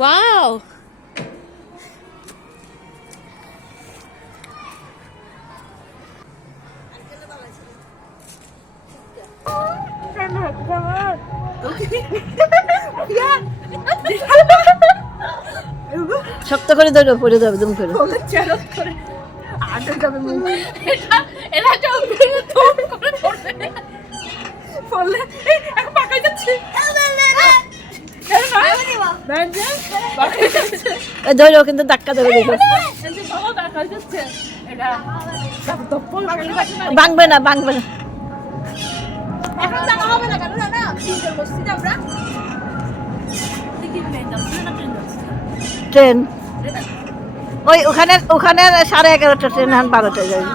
Wow শক্ত করে ধরো, পড়ে যাবে দুম করে। ধরো কিন্তু ধাক্কা ধরে দেখো, ভাঙবে না, ভাঙবে না। ট্রেন ওই ওখানে 11:30টা ট্রেন, 12টায় যাবে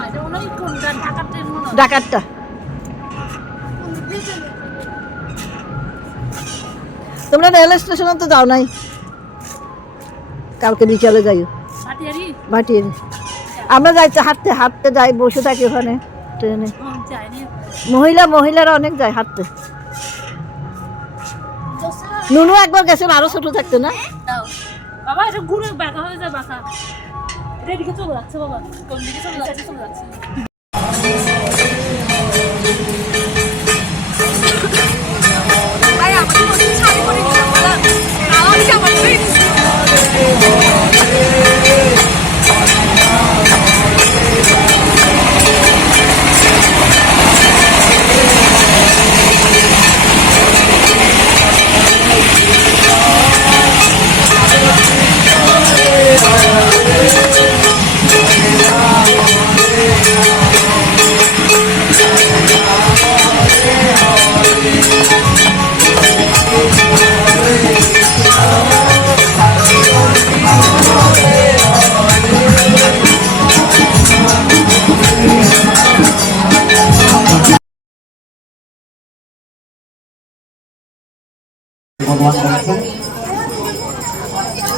ঢাকারটা। তোমরা রেল স্টেশনে তো যাও নাই? কালকে বিকালে যাই ভাটিয়ারি। আমরা যাইতে হাঁটতে হাঁটতে যাই, বসে থাকি ওখানে ট্রেনে। মহিলারা অনেক যায় হাঁটতে। নুনু একবার গেছিল, আরো ছোট থাকতে না? বাবা এটা ঘুরে বাঁকা হয়ে যায়, বাঁকা এটা এদিকে চলে যাচ্ছে। বাবা কোন দিকে চলে যাচ্ছে?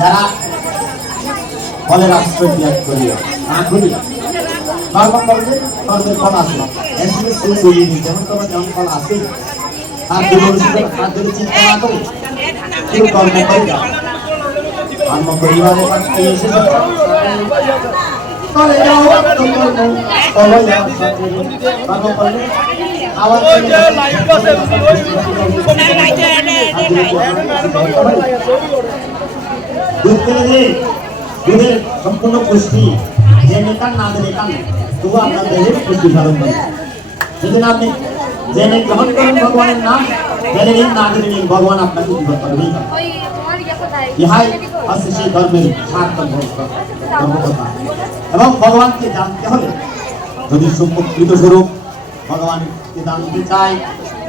যারা ফলের আশ্রয় ত্যাগ করিয়া না করিয়া বারবার বলবে ফলের ফল আসলো এসে শুরু করিয়ে দিই, যেমন তোমার যেমন ফল আসে আর হাত ধরে চিন্তা না করে শুরু কর্ম করে যাও। কর্ম পরিবারের পাশে এসে চলে যাও, চলে যাও কর্ম করলে আবার দুধ করে দিলে দুধের সম্পূর্ণ পুষ্টি যে নেতার না দেবে কান তবু আপনার দেহের পুষ্টি সাধন করে। সেদিন আপনি জেনে গ্রহণ করেন ভগবানের নাম, জেনে নিন না জেনে নিন, ভগবান আপনাকে জীবন করবেই। ইহাই হচ্ছে সেই ধর্মের সার্থক ধর্মকথা। এবং ভগবানকে জানতে হলে যদি সুপ্রকৃত স্বরূপ ভগবানকে জানতে চাই,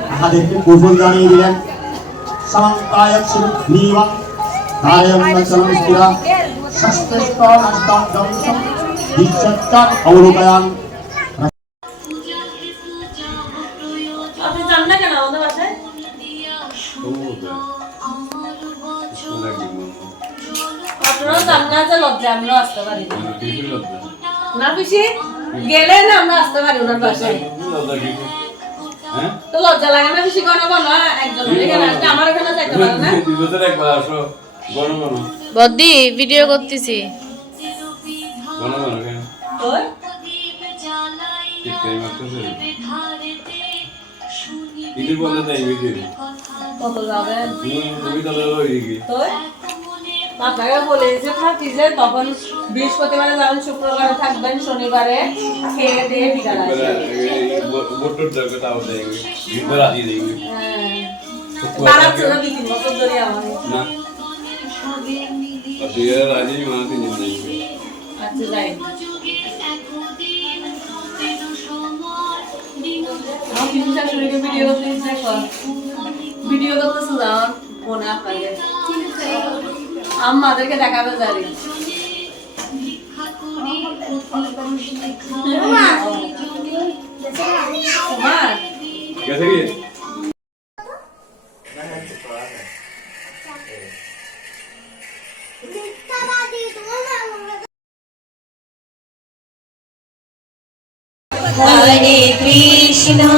তাহাদেরকে কৌশল জানিয়ে দিলেন। সমকায়ক স্বরূপ নিবা অবলোকয়ান। আপনি জান না কেন আমাদের বাসায়? আপনারাও জান না যে লজ্জা আমরা আসতে পারি না। পিসি গেলে না আমরা আসতে পারি ওনার বাসায়, তো লজ্জা লাগে না? পিসি কোনো বলো একজন এখানে আসলে আমার এখানে যাইতে পারে না? বদ্দি ভিডিও করতেছি। আপনাকে বলেছে থাকি যে তখন বৃহস্পতিবারে যাবেন, শুক্রবারে থাকবেন, শনিবারে খেয়ে দিয়ে বিকাল আসবেন। বাড়াচ্ছে না 2-3 বছর ধরে আমার। আচ্ছা যাই ভিডিও করতেছে যাওয়ার ফোনে আপনাকে আমাদেরকে দেখাবে জানি। हरे कृष्णा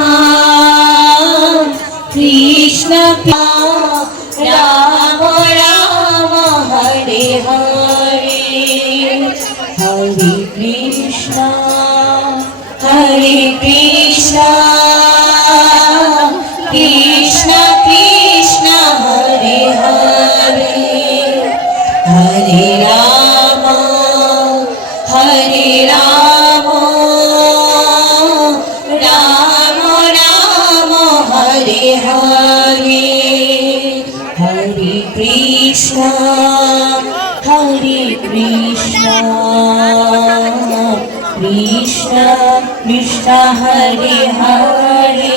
कृष्ण राम राम हरे Hare Hare Krishna Hare Krishna Krishna Krishna Hare Hare Hare Rama Hare Rama Rama Rama Hare Hare Hare Krishna Hare Krishna Krishna Krishna Hare Hare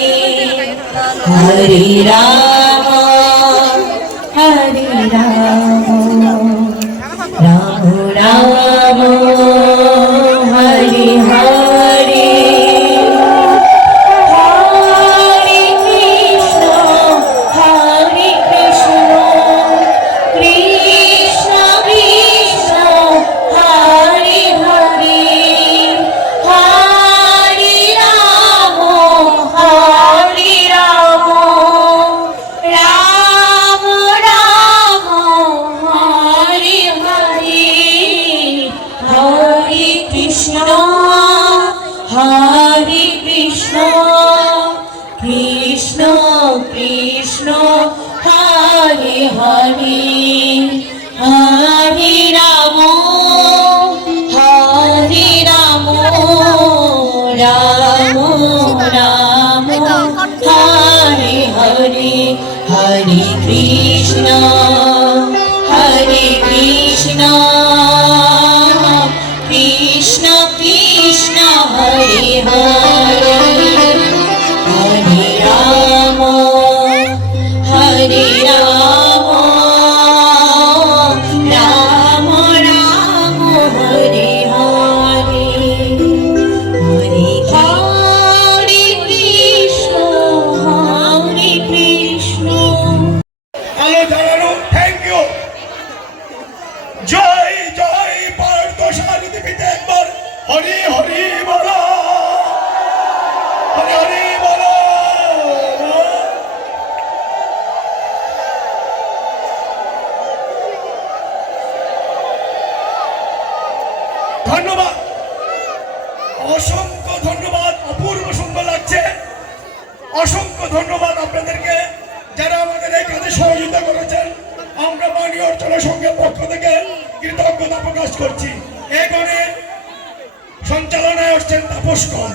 Hare Rama Hare Rama Rama Rama Hare Hare Hare Krishna Hare Krishna Krishna Krishna Hare Hare Hare Rama Hare Rama Rama Rama Hare Hare Hare Krishna Hare Krishna Krishna Krishna Hare Hare Hare Rama Hare Rama Rama Rama Hare Hare Hare Krishna Hare Krishna Krishna Krishna Hare Hare Hare Rama Hare Rama Rama Rama Hare Hare Hare Krishna Hare Krishna আলো জ্বালানো thank you জয় জয় পার্থ সারথীতে একবার হরি হরি বলো হরি হরি বলো ধন্যবাদ অসংখ্য ধন্যবাদ অপূর্ব সুন্দর লাগছে অসংখ্য ধন্যবাদ আপনাদেরকে যারা আমাদের এই কাজে সহযোগিতা করেছেন আমরা বাণী অর্চনা সংঘের পক্ষ থেকে কৃতজ্ঞতা প্রকাশ করছি এই গানে সঞ্চালনায় আসছেন তাপস কর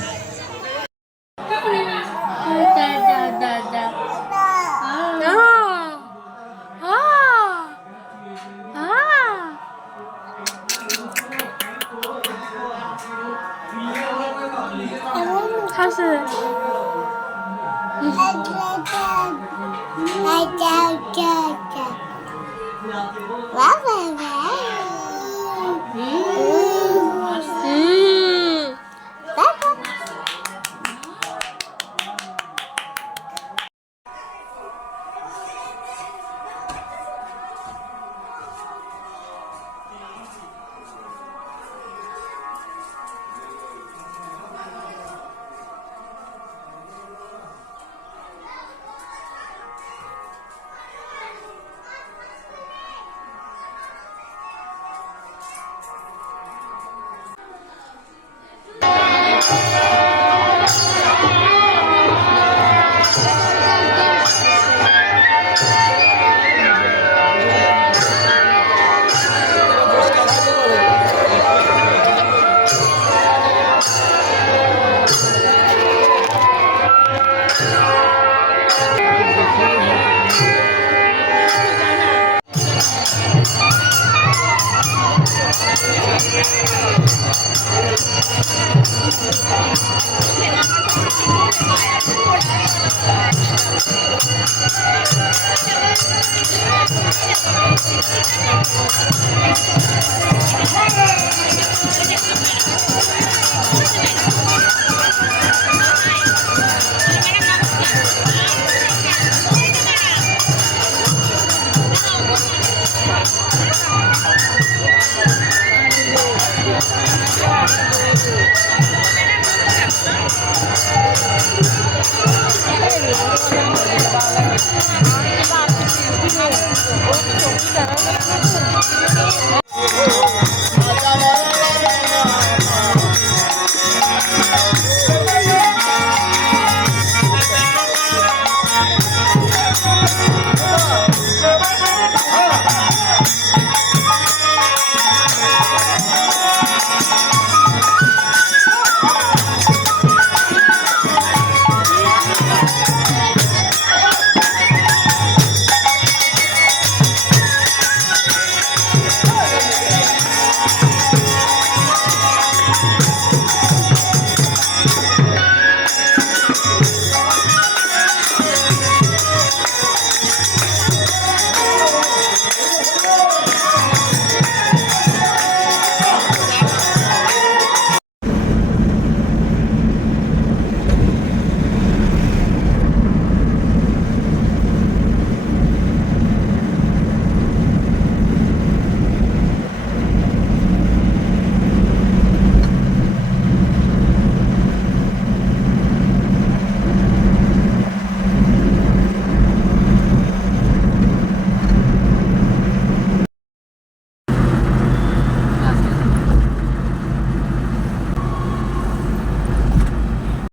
Thank you. Hare